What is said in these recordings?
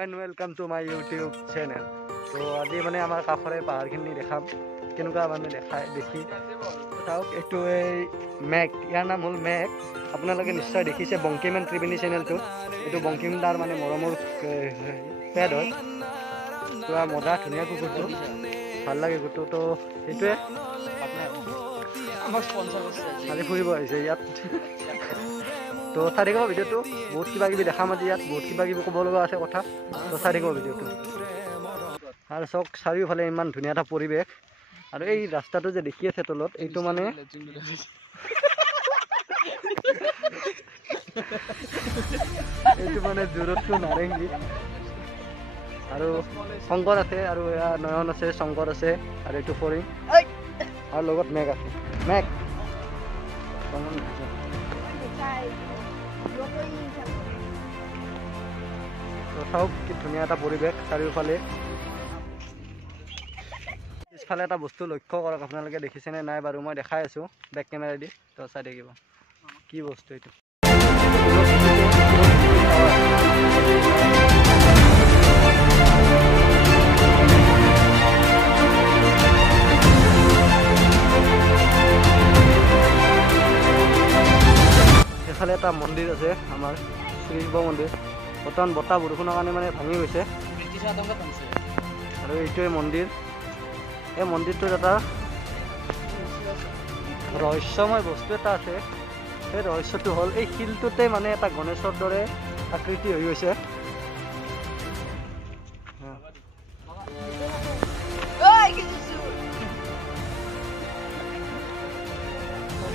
and welcome to my YouTube channel. So আজি মানে আমাৰ কাষৰে পাহাৰখিনি দেখাম কেনেকুৱা মানে দেখি চাওক এইটো এই মেক ইয়াৰ নাম হ'ল মেক আপোনালোকে নিশ্চয় দেখিছে বংকিমান ত্ৰিবেণী চেনেলটো এইটো বংকিম দাৰ মানে মৰমৰ পেড হয় পুৰা মজা ধুনীয়া কুকুৰটো ভাল লাগে কুকুৰটো তো সেইটোৱে আমাক স্পন্সৰ কৰিছে আজি ফুৰিব আহিছে ইয়াত তো চাই থাকিব ভিডিঅ'টো বহুত কিবা কিবি দেখাম আজি ইয়াত বহুত কিবা কিবি ক'ব লগা আছে কথা তো চাই থাকিব ভিডিঅ'টো আৰু চাওক চাৰিওফালে ইমান ধুনীয়া এটা পৰিৱেশ আৰু এই ৰাস্তাটো যে দেখি আছে তলত এইটো মানে এইটো মানে দূৰতটো নাৰেংগী আৰু শংকৰ আছে আৰু নয়ন আছে শংকৰ আছে আৰু এইটো ফৰিং আৰু লগত মেঘ আছে মেঘ চাওক কি ধুনীয়া এটা পৰিৱেশ চাৰিওফালে পিছফালে এটা বস্তু লক্ষ্য কৰক আপোনালোকে দেখিছেনে নাই বাৰু মই দেখাই আছোঁ বেক কেমেৰা দি তো চাই থাকিব কি বস্তু এইটো এফালে এটা মন্দিৰ আছে আমাৰ শ্ৰী শিৱ মন্দিৰ বৰ্তমান বতাহ বৰষুণৰ কাৰণে মানে ভাঙি গৈছে আৰু এইটোৱে মন্দিৰ এই মন্দিৰটোত এটা ৰহস্যময় বস্তু এটা আছে সেই ৰহস্যটো হ'ল এই শিলটোতে মানে এটা গণেশৰ দৰে আকৃতি হৈ গৈছে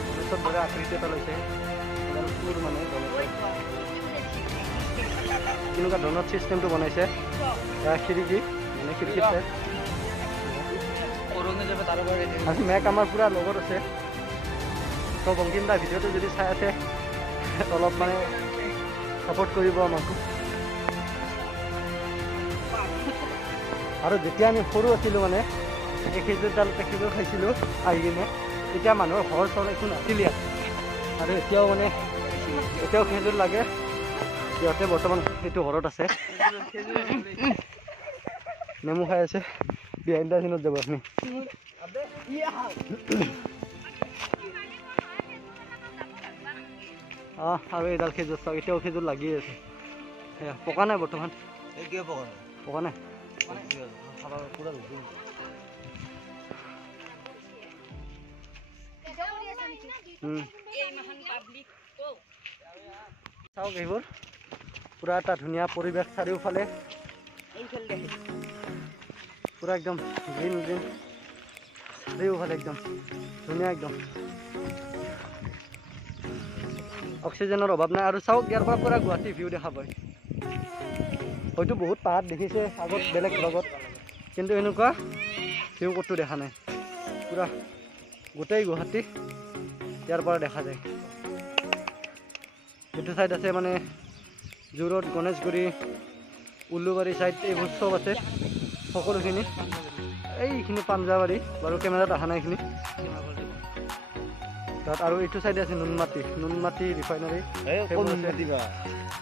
গণেশৰ দৰে আকৃতি এটা লৈছে মানে কেনেকুৱা ধৰণৰ চিষ্টেমটো বনাইছে খিৰিকী মানে খিৰিকীত আজি মেক আমাৰ পুৰা লগত আছে তো বংকিম দা ভিডিঅ'টো যদি চাই আছে অলপ মানে ছাপোৰ্ট কৰিব আমাক আৰু যেতিয়া আমি সৰু আছিলোঁ মানে এই খেজুৰডাল খেজুৰ খাইছিলোঁ আহি কিনে তেতিয়া মানুহৰ ঘৰ চৰ একো নাছিল ইয়াত আৰু এতিয়াও মানে এতিয়াও খেজুৰ লাগে সিহঁতে বৰ্তমান সেইটো ঘৰত আছে নেমু খাই আছে বিহাইণ্ড দ্য চিনত যাব আপুনি আৰু এইডাল খেজুৰ চাওক এতিয়াও খেজুৰ লাগি আছে পকা নাই বৰ্তমান পকা নাই চাওক এইবোৰ পুৰা এটা ধুনীয়া পৰিৱেশ চাৰিওফালে পুৰা একদম গ্ৰীণ গ্ৰীণ চাৰিওফালে একদম ধুনীয়া একদম অক্সিজেনৰ অভাৱ নাই আৰু চাওক ইয়াৰ পৰা পুৰা গুৱাহাটী ভিউ দেখা পায় হয়তো বহুত পাহাৰ দেখিছে আগত বেলেগ লগত কিন্তু এনেকুৱা ভিউ ক'তো দেখা নাই পুৰা গোটেই গুৱাহাটী ইয়াৰ পৰা দেখা যায় এইটো চাইড আছে মানে জোৰত গণেশগুৰি উলুবাৰী চাইড এইবোৰ চব আছে সকলোখিনি এইখিনি পাঞ্জাবাৰী বাৰু কেমেৰাত অহা নাই এইখিনি তাত আৰু এইটো চাইডে আছে নুনমাটি ৰিফাইনাৰী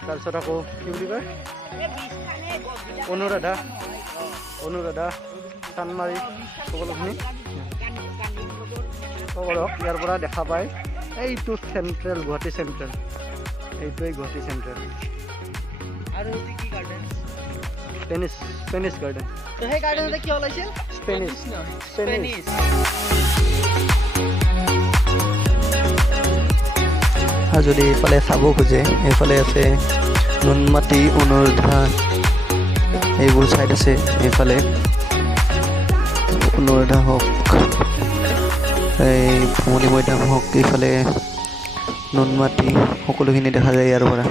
তাৰপিছত আকৌ কি বুলি কয় অনুৰাধা চানমাৰী সকলোখিনি সকলক ইয়াৰ পৰা দেখা পায় এইটো চেণ্ট্ৰেল গুৱাহাটী চেণ্ট্ৰেল এইটোৱেই গুৱাহাটী চেণ্ট্ৰেল আৰু কি গাৰ্ডেন স্পেনিছ গাৰ্ডেন তো সেই গাৰ্ডেনতে কি ওলাইছিল স্পেনিছ আৰু যদি এইফালে চাব খোজে এইফালে আছে নুনমাটি অনুৰাধা এইবোৰ চাইড আছে এইফালে অনুৰাধা হওক এই ভ্ৰমণী মৈদাম হওক এইফালে নুনমাটি সকলোখিনি দেখা যায় ইয়াৰ পৰা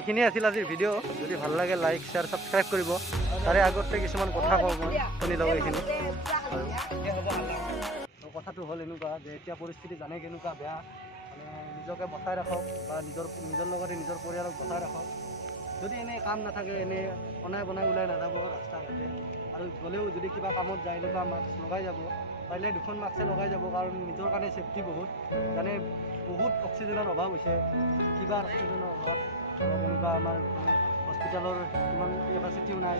এইখিনি আছিল আজিৰ ভিডিঅ' যদি ভাল লাগে লাইক শ্বেয়াৰ ছাবস্ক্ৰাইব কৰিব তাৰে আগতে কিছুমান কথা কওঁ মই শুনি লওঁ এইখিনি আৰু তো কথাটো হ'ল এনেকুৱা যে এতিয়া পৰিস্থিতি জানে কেনেকুৱা বেয়া, মানে নিজকে বচাই ৰাখক বা নিজৰ লগতে নিজৰ পৰিয়ালক বচাই ৰাখক। যদি এনেই কাম নাথাকে, এনেই অনাই বনাই ওলাই নাযাব ৰাস্তা ঘাটে, আৰু গ'লেও যদি কিবা কামত যায় এনেকুৱা মাস্ক লগাই যাব, পাৰিলে 2খন মাস্কে লগাই যাব, কাৰণ নিজৰ কাৰণে ছেফটি বহুত। জানে বহুত অক্সিজেনৰ অভাৱ হৈছে, কিবা অক্সিজেনৰ অভাৱ, এনেকুৱা আমাৰ হস্পিটেলৰ ইমান কেপাচিটিও নাই।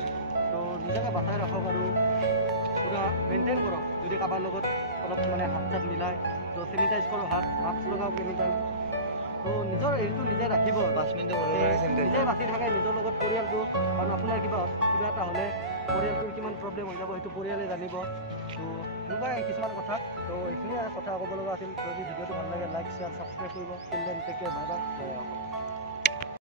তো নিজকে বাচাই ৰাখক আৰু পুৰা মেইনটেইন কৰক। যদি কাৰোবাৰ লগত অলপ মানে হাত চাত মিলাই তো চেনিটাইজ কৰক, হাত মাস্ক লগাওক এনিটাইম। তো নিজৰ এইটো নিজে ৰাখিব, 5 মিনিট নিজে বাচি থাকে নিজৰ লগত পৰিয়ালটো, কাৰণ আপোনাৰ কিবা এটা হ'লে পৰিয়ালটোৰ কিমান প্ৰব্লেম হৈ যাব সেইটো পৰিয়ালে জানিব। তো এনেকুৱাই কিছুমান কথা। তো এইখিনিয়ে কথা ক'ব লগা আছিল। যদি ভিডিঅ'টো ভাল লাগে লাইক শ্বেয়াৰ ছাবস্ক্ৰাইব কৰিব। টেক কেয়াৰ, বাই বাই।